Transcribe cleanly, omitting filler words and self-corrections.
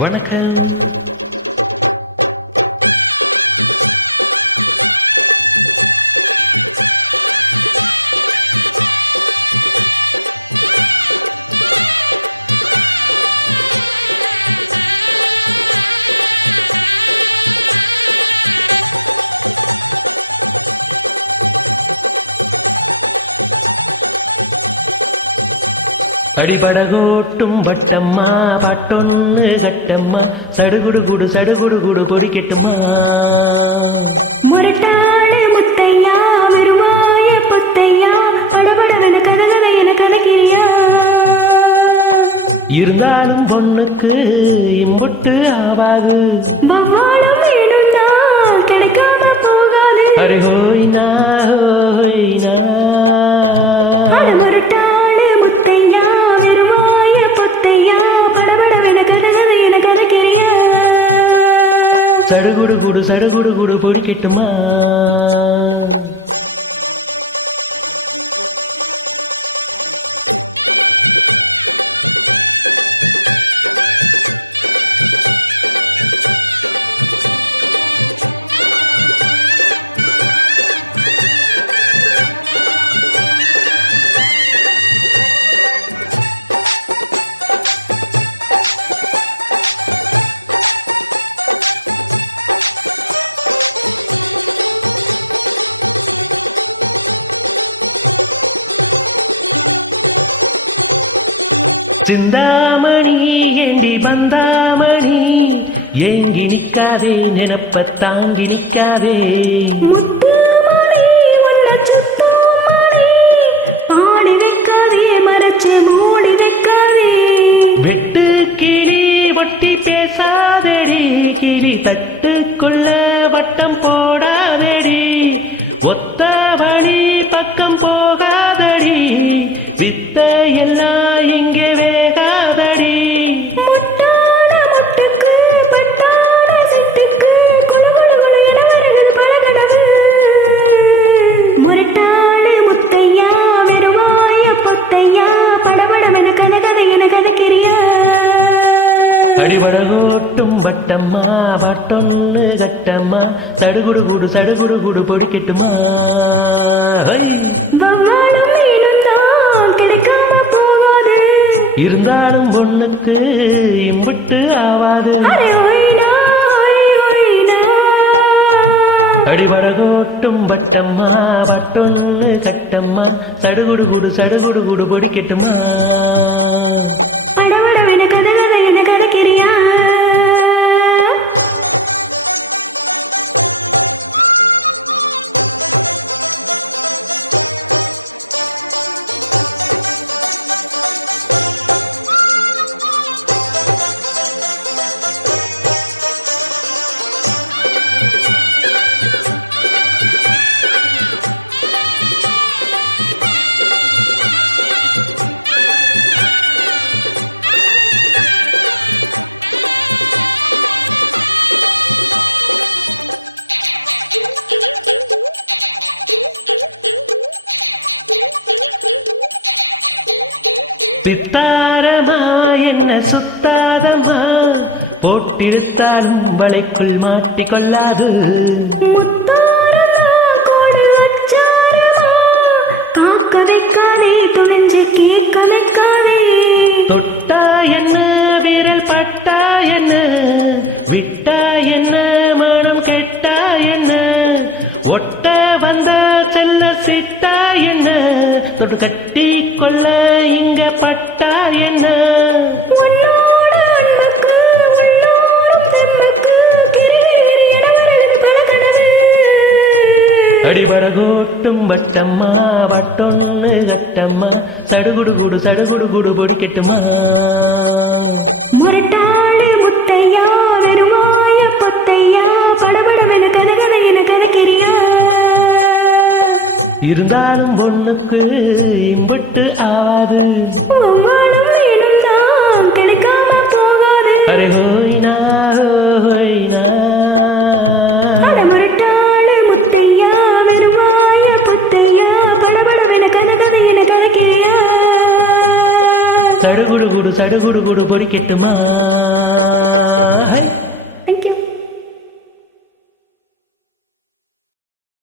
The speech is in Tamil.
வணக்கம். அடிபடகோட்டும் வட்டம்மா பாட்டொன்னு கட்டம்மா சடுகுடு சடுகுடு பொடிக்கட்டுமா முரட்டாளு முத்தையா வெறுவாய பொத்தையா படபடவென கதகதை என கதக்கிறியா இருந்தாலும் பொண்ணுக்கு இம்புட்டு ஆவாது வவ்வாலும் வேணும்னா கிடைக்காம போகாது அரே ஹோய்னா ஹோய்னா முரட்டாளு முத்தையா வெறுவாய பொத்தையா படபடவென கதகதை என கதக்கிறியா சடுகுடு பொடிக்கட்டுமா சிந்தாமணி ஏண்டி பந்தாமணி ஏங்கி நிக்காதே நினப்ப தாங்கி நிக்காதே முத்துமணி உன்ன சுத்துமணி பாடி வைக்காதே மறைச்சு மூடி வைக்காதே வெட்டு கிளி ஒட்டி பேசாதடி கிளி தட்டுக்குள்ள வட்டம் போடாதடி ஒத்த வழி பக்கம் போகாதடி வித்த எல்லாம் இங்கே வேகாதடி முட்டான முட்டுக்கு பட்டான சிட்டுக்கு குழு என வருகிறது பழகனவு முரட்டாளு முத்தையா வெறுவாய பொத்தையா படபடவென கதகதை என கதக்கிறியா அடிபடகோட்டும் வட்டம்மா பாட்டொன்னு கட்டம்மா சடுகுடு பொடிக்கட்டுமா வவ்வாலும் மீனும் தான் கிடைக்காம போகாது இருந்தாலும் பொண்ணுக்கு இம்புட்டு ஆவாது அடிபடகோட்டும் வட்டம்மா பாட்டொன்னு கட்டம்மா சடுகுடு பொடிக்கட்டுமா படபடவென கதகதை என கதக்கிறியா பித்தாரமா என்ன சுத்தாதமா போட்டிருத்தாலும் வளைக்குள் மாட்டிக்கொள்ளாது முத்தாரமா கோடு வச்சாரமா காக்க வைக்காதே துணிஞ்சு கேட்க வைக்காதே தொட்டா என்ன விரல் பட்டா என்ன விட்டா என்ன மனம் கெட்டா என்ன ஒட்ட வந்த செல்ல சிட்டா என்ன தொட்டு கட்டி கொள்ள இங்க பட்டா என்ன உன்னோட அன்புக்கு உள்ளோடும் தெம்புக்கு கிரிகிரி என வருகிறது பழகனவு அடிபடகோட்டும் வட்டம்மா வட்டொன்னு கட்டம்மா சடுகுடு பொடிக்கட்டுமா முரட்டாளு முத்தையா வெறுவாய பொத்தையா படபடவென கதகதை என கதக்கிறியா இருந்தாலும் பொண்ணுக்கு இம்புட்டு ஆவாது ஒவ்வாளும் மீனும் தான் கிடைக்காம போகாது அரே ஹோய்னா ஹோய்னா முரட்டாளு முத்தையா வெறுவாய பொத்தையா படபடவென கதகதை என கதக்கிறியா சடுகுடு சடுகுடு குடு பொடிக்கட்டுமா